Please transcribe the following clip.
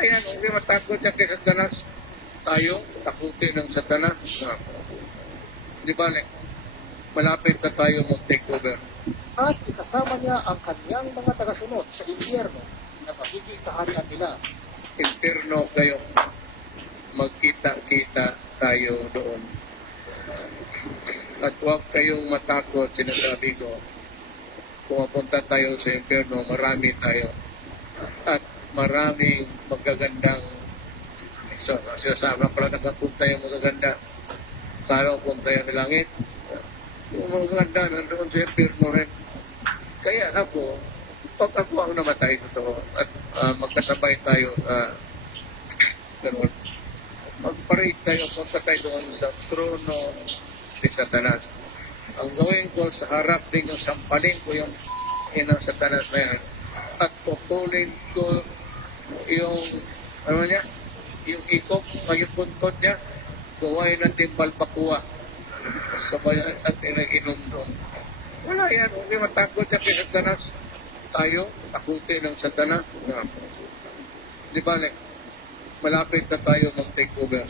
Wala yan. Hindi matakot yan kay Satanas. Tayo, takutin ng Satanas. Di ba, malapit na tayo mag-take over. At isasama niya ang kanyang mga tagasunod sa impyerno na magiging kaharian nila. Impyerno kayo. Magkita-kita tayo doon. At huwag kayong matakot, sinasabi ko. Pumapunta tayo sa impyerno, marami tayo. At maraming magagandang sasama pala nagkapunta yung magaganda. Kala ko punta yung langit. Yung magaganda nandoon sa impyerno rin. Kaya ako, pag ako ang namatay totoo at magkasabay tayo sa ganun, magparig tayo, punta tayo doon sa trono ni Satanas. Ang gawin ko sa harap din yung sampalin ko yung inang Satanas na yan at pupulin ko yung ano niya, yung ikop, yung puntod niya, gawain natin balpakuwa. Sabayan natin ang inom doon. Wala yan, hindi matakot yan kay Satanas. Tayo, takutin ng Satanas. Di ba, malapit na tayo mag-take over.